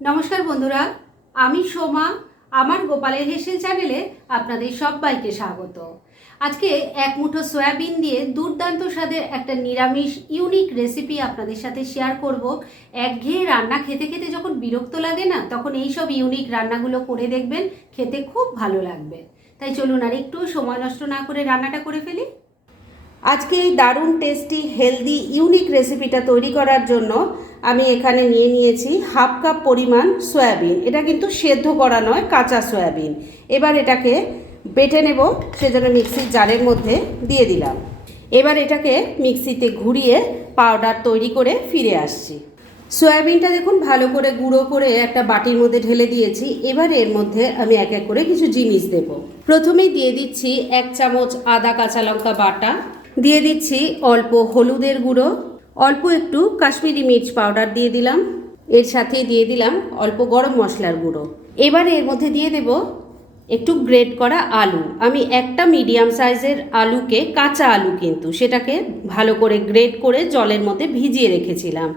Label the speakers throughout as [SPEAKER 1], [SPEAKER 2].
[SPEAKER 1] নমস্কার বন্ধুরা, আমি সোমা, আমার গোপালের হেসেল চ্যানেলে আপনাদের সবাইকে স্বাগত। আজকে এক মুঠো সয়াবিন দিয়ে দুর্দান্ত স্বাদের একটা নিরামিষ ইউনিক রেসিপি আপনাদের সাথে শেয়ার করব। একঘেয়ে রান্না খেতে খেতে যখন বিরক্ত লাগে না, তখন এই সব ইউনিক রান্নাগুলো করে দেখবেন, খেতে খুব ভালো লাগবে। তাই চলুন আর একটু সময় নষ্ট না করে রান্নাটা করে ফেলি। আজকে এই দারুণ টেস্টি হেলদি ইউনিক রেসিপিটা তৈরি করার জন্য আমি এখানে নিয়ে নিয়েছি হাফ কাপ পরিমাণ সয়াবিন। এটা কিন্তু সেদ্ধ করা নয়, কাঁচা সয়াবিন। এবার এটাকে বেটে নেব, সেজন্য মিক্সির জারের মধ্যে দিয়ে দিলাম। এবার এটাকে মিক্সিতে ঘুরিয়ে পাউডার তৈরি করে ফিরে আসছি। সয়াবিনটা দেখুন, ভালো করে গুঁড়ো করে একটা বাটির মধ্যে ঢেলে দিয়েছি। এবার এর মধ্যে আমি এক এক করে কিছু জিনিস দেব। প্রথমেই দিয়ে দিচ্ছি এক চামচ আদা কাঁচা লঙ্কা বাটা। দিয়ে দিচ্ছি অল্প হলুদের গুঁড়ো। অল্প একটু কাশ্মীরি মির্চ পাউডার দিয়ে দিলাম। এর সাথেই দিয়ে দিলাম অল্প গরম মশলার গুঁড়ো। এবার এর মধ্যে দিয়ে দেব একটু গ্রেট করা আলু। আমি একটা মিডিয়াম সাইজের আলুকে কাঁচা আলু কিন্তু সেটাকে ভালো করে গ্রেট করে জলের মধ্যে ভিজিয়ে রেখেছিলাম।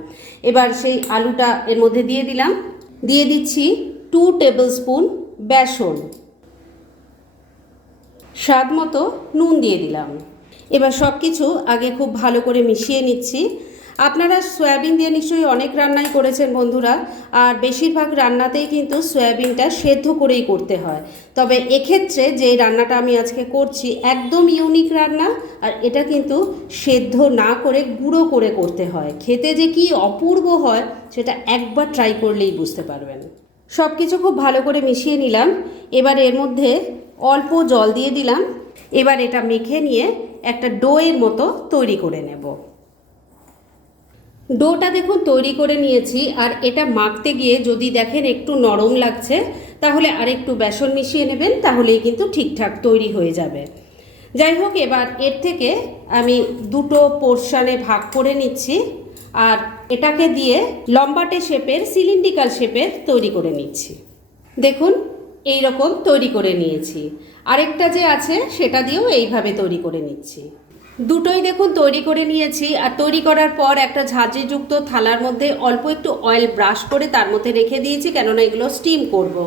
[SPEAKER 1] এবার সেই আলুটা এর মধ্যে দিয়ে দিলাম। দিয়ে দিচ্ছি টু টেবিল স্পুন বেসন। স্বাদ মতো নুন দিয়ে দিলাম। এবার সব কিছু আগে খুব ভালো করে মিশিয়ে নিচ্ছি। আপনারা সয়াবিন দিয়ে নিশ্চয়ই অনেক রান্নাই করেছেন বন্ধুরা, আর বেশিরভাগ রান্নাতেই কিন্তু সয়াবিনটা সেদ্ধ করেই করতে হয়। তবে এক্ষেত্রে যে রান্নাটা আমি আজকে করছি একদম ইউনিক রান্না, আর এটা কিন্তু সেদ্ধ না করে গুঁড়ো করে করতে হয়। খেতে যে কি অপূর্ব হয়, সেটা একবার ট্রাই করলেই বুঝতে পারবেন। সব কিছু খুব ভালো করে মিশিয়ে নিলাম। এবার এর মধ্যে অল্প জল দিয়ে দিলাম। এবার এটা মেখে নিয়ে একটা ডোয়ের মতো তৈরি করে নেব। ডোটা দেখুন, তৈরি করে নিয়েছি, আর এটা মাখতে গিয়ে যদি দেখেন একটু নরম লাগছে, তাহলে আর একটু বেসন মিশিয়ে নেবেন, তাহলেই কিন্তু ঠিকঠাক তৈরি হয়ে যাবে। যাই হোক, এবার এর থেকে আমি দুটো পোর্শনে ভাগ করে নিচ্ছি, আর এটাকে দিয়ে লম্বাটে শেপের সিলিন্ডিক্যাল শেপের তৈরি করে নিচ্ছি। দেখুন এই রকম তৈরি করে নিয়েছি। আরেকটা যে আছে, সেটা দিয়েও এইভাবে তৈরি করে নিচ্ছি। দুটোই দেখুন তৈরি করে নিয়েছি। আর তৈরি করার পর একটা ঝাঁঝিযুক্ত থালার মধ্যে অল্প একটু অয়েল ব্রাশ করে তার মধ্যে রেখে দিয়েছি, কেননা এগুলো স্টিম করব।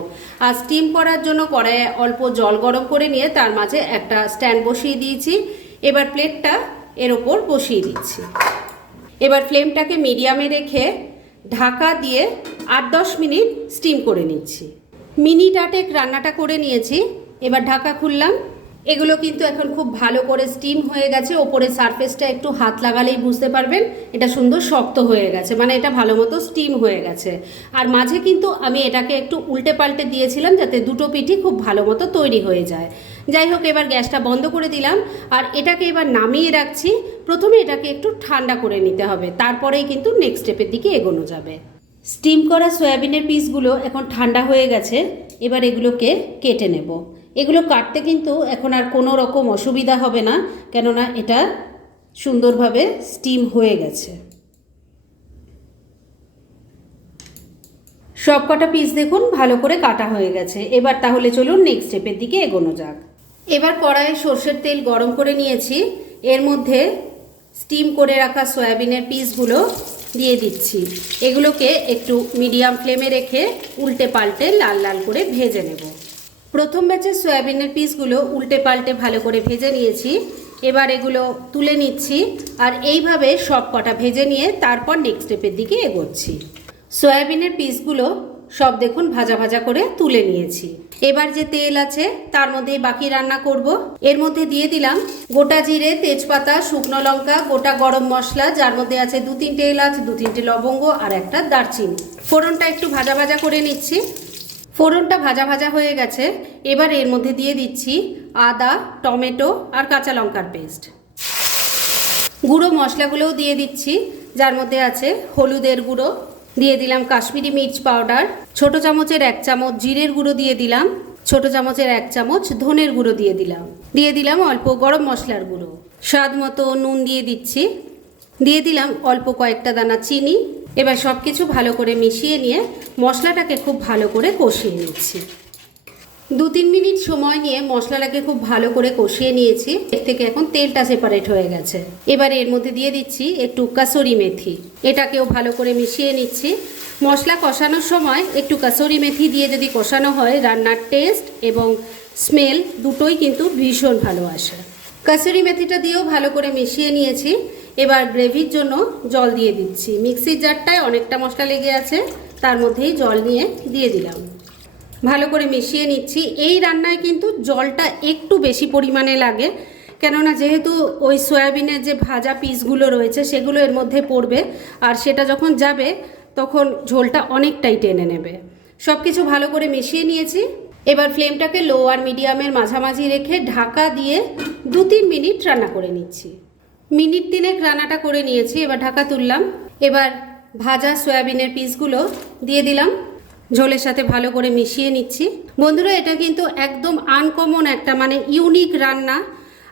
[SPEAKER 1] আর স্টিম করার জন্য কড়াইয়ে অল্প জল গরম করে নিয়ে তার মাঝে একটা স্ট্যান্ড বসিয়ে দিয়েছি। এবার প্লেটটা এর ওপর বসিয়ে দিচ্ছি। এবার ফ্লেমটাকে মিডিয়ামে রেখে ঢাকা দিয়ে আট দশ মিনিট স্টিম করে নিচ্ছি। মিনিট আটেক রান্নাটা করে নিয়েছি। এবার ঢাকা খুললাম। এগুলো কিন্তু এখন খুব ভালো করে স্টিম হয়ে গেছে। ওপরে সারফেসটা একটু হাত লাগালেই বুঝতে পারবেন, এটা সুন্দর শক্ত হয়ে গেছে মানে এটা ভালো মতো স্টিম হয়ে গেছে। আর মাঝে কিন্তু আমি এটাকে একটু উল্টে পাল্টে দিয়েছিলাম যাতে দুটো পিঠি খুব ভালো মতো তৈরি হয়ে যায়। যাই হোক, এবার গ্যাসটা বন্ধ করে দিলাম, আর এটাকে এবার নামিয়ে রাখছি। প্রথমে এটাকে একটু ঠান্ডা করে নিতে হবে, তারপরেই কিন্তু নেক্সট স্টেপের দিকে এগোনো যাবে। স্টিম করা সয়াবিনের পিসগুলো এখন ঠান্ডা হয়ে গেছে, এবার এগুলোকে কেটে নেব। এগুলো কাটতে কিন্তু এখন আর কোনো রকম অসুবিধা হবে না, কেননা এটা সুন্দরভাবে স্টিম হয়ে গেছে। সব কটা পিস দেখুন, ভালো করে কাটা হয়ে গেছে। এবার তাহলে চলুন নেক্সট স্টেপের দিকে এগোনো যাক। এবার কড়াইয়ে সর্ষের তেল গরম করে নিয়েছি। এর মধ্যে স্টিম করে রাখা সয়াবিনের পিসগুলো দিয়ে দিচ্ছি। এগুলোকে একটু মিডিয়াম ফ্লেমে রেখে উল্টে পাল্টে লাল লাল করে ভেজে নেব। প্রথম ব্যাচের সয়াবিনের পিসগুলো উল্টে পাল্টে ভালো করে ভেজে নিয়েছি। এবার এগুলো তুলে নিচ্ছি আর এইভাবে সব কটা ভেজে নিয়ে তারপর নেক্সট স্টেপের দিকে এগোচ্ছি। সয়াবিনের পিসগুলো সব দেখুন ভাজা ভাজা করে তুলে নিয়েছি। এবার যে তেল আছে তার মধ্যে বাকি রান্না করব। এর মধ্যে দিয়ে দিলাম গোটা জিরে, তেজপাতা, শুকনো লঙ্কা, গোটা গরম মশলা, যার মধ্যে আছে দু তিনটে এলাচ, দু তিনটে লবঙ্গ আর একটা দারচিনি। ফোড়নটা একটু ভাজা ভাজা করে নিচ্ছি। ফোড়নটা ভাজা ভাজা হয়ে গেছে। এবার এর মধ্যে দিয়ে দিচ্ছি আদা, টমেটো আর কাঁচা লঙ্কার পেস্ট। গুঁড়ো মশলাগুলোও দিয়ে দিচ্ছি, যার মধ্যে আছে হলুদের গুঁড়ো, দিয়ে দিলাম কাশ্মীরি মির্চ পাউডার, ছোট চামচের এক চামচ জিরের গুঁড়ো দিয়ে দিলাম, ছোট চামচের এক চামচ ধনের গুঁড়ো দিয়ে দিলাম। দিয়ে দিলাম অল্প গরম মশলার গুঁড়ো। স্বাদ মতো নুন দিয়ে দিচ্ছি। দিয়ে দিলাম অল্প কয়েকটা দানা চিনি এবার সব কিছু ভালো করে মিশিয়ে নিয়ে মশলাটাকে খুব ভালো করে কষিয়ে নিচ্ছি। দু তিন মিনিট সময় নিয়ে মশলাটাকে খুব ভালো করে কষিয়ে নিয়েছি। এর থেকে এখন তেলটা সেপারেট হয়ে গেছে। এবার এর মধ্যে দিয়ে দিচ্ছি একটু কাসুরি মেথি। এটাকেও ভালো করে মিশিয়ে নিচ্ছি। মশলা কষানোর সময় একটু কাসুরি মেথি দিয়ে যদি কষানো হয়, রান্নার টেস্ট এবং স্মেল দুটোই কিন্তু ভীষণ ভালো আসে। কাসুরি মেথিটা দিয়েও ভালো করে মিশিয়ে নিয়েছি। এবার গ্রেভির জন্য জল দিয়ে দিচ্ছি। মিক্সির জারটায় অনেকটা মশলা লেগে আছে, তার মধ্যেই জল নিয়ে দিয়ে দিলাম। ভালো করে মিশিয়ে নিচ্ছি। এই রান্নায় কিন্তু জলটা একটু বেশি পরিমাণে লাগে, কেননা যেহেতু ওই সয়াবিনের যে ভাজা পিসগুলো রয়েছে, সেগুলো এর মধ্যে পড়বে, আর সেটা যখন যাবে, তখন ঝোলটা অনেকটাই টেনে নেবে। সব কিছু ভালো করে মিশিয়ে নিয়েছি। এবার ফ্লেমটাকে লো আর মিডিয়ামের মাঝামাঝি রেখে ঢাকা দিয়ে দু তিন মিনিট রান্না করে নিচ্ছি। মিনিট তিনেক রান্নাটা করে নিয়েছি, এবার ঢাকা তুললাম। এবার ভাজা সয়াবিনের পিসগুলো দিয়ে দিলাম। ঝোলের সাথে ভালো করে মিশিয়ে নিচ্ছি। বন্ধুরা, এটা কিন্তু একদম আনকমন একটা মানে ইউনিক রান্না।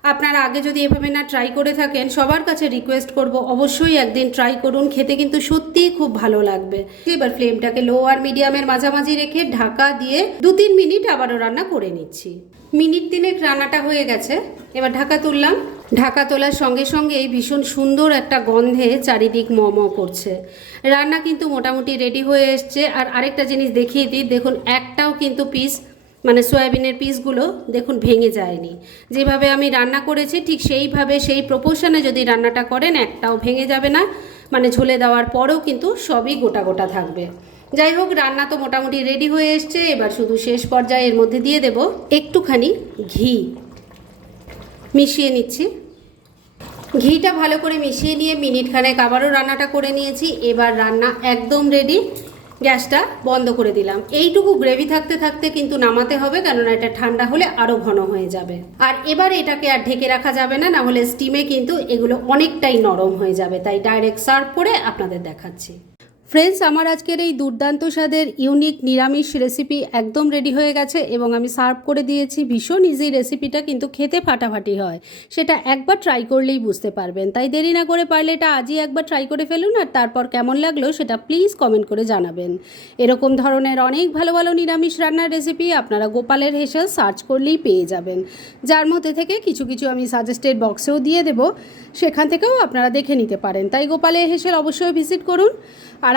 [SPEAKER 1] আপনারা আগে যদি এভাবে না ট্রাই করে থাকেন, সবার কাছে রিকোয়েস্ট করব, অবশ্যই একদিন ট্রাই করুন। খেতে কিন্তু সত্যিই খুব ভালো লাগবে। এবার ফ্লেমটাকে লো আর মিডিয়ামের মাঝামাঝি রেখে ঢাকা দিয়ে দু তিন মিনিট আবারও রান্না করে নিচ্ছি। মিনিট তিনেক রান্নাটা হয়ে গেছে। এবার ঢাকা তুললাম। ঢাকা তোলার সঙ্গে সঙ্গেই ভীষণ সুন্দর একটা গন্ধে চারিদিক ম ম করছে। রান্না কিন্তু মোটামুটি রেডি হয়ে এসছে। আর আরেকটা জিনিস দেখিয়ে দিই, দেখুন একটাও কিন্তু পিস মানে সয়াবিনের পিসগুলো দেখুন ভেঙে যায়নি। যেভাবে আমি রান্না করেছি, ঠিক সেইভাবে, সেই প্রপোর্শনে যদি রান্নাটা করেন, একটাও ভেঙে যাবে না। মানে ঝোলে দেওয়ার পরেও কিন্তু সবই গোটা গোটা থাকবে। যাই হোক, রান্না তো মোটামুটি রেডি হয়ে এসছে। এবার শুধু শেষ পর্যায়ে এর মধ্যে দিয়ে দেব একটুখানি ঘি। মিশিয়ে নিচ্ছি। ঘিটা ভালো করে মিশিয়ে নিয়ে মিনিট খানেক আবারও রান্নাটা করে নিয়েছি। এবার রান্না একদম রেডি গ্যাসটা বন্ধ করে দিলাম। এইটুকু গ্রেভি থাকতে থাকতে কিন্তু নামাতে হবে, কেননা এটা ঠান্ডা হলে আরও ঘন হয়ে যাবে। আর এবার এটাকে আর ঢেকে রাখা যাবে না না হলে স্টিমে কিন্তু এগুলো অনেকটাই নরম হয়ে যাবে। তাই ডাইরেক্ট সার্ভ করে আপনাদের দেখাচ্ছি। ফ্রেন্ডস আমার আজকের এই দুর্দান্ত স্বাদের ইউনিক নিরামিষ রেসিপি একদম রেডি হয়ে গেছে এবং আমি সার্ভ করে দিয়েছি। ভীষণ ইজি রেসিপিটা কিন্তু খেতে ফাটাফাটি হয়। সেটা একবার ট্রাই করলেই বুঝতে পারবেন। তাই দেরি না করে পারলে এটা আজই একবার ট্রাই করে ফেলুন আর তারপর কেমন লাগল সেটা প্লিজ কমেন্ট করে জানাবেন। এরকম ধরনের অনেক ভালো ভালো নিরামিষ রান্নার রেসিপি আপনারা গোপালের হেসেল সার্চ করলেই পেয়ে যাবেন। যার মধ্যে থেকে কিছু কিছু আমি সাজেস্টেড বক্সেও দিয়ে দেব। সেখান থেকেও আপনারা দেখে নিতে পারেন। তাই গোপালের হেসেল অবশ্যই ভিজিট করুন। আর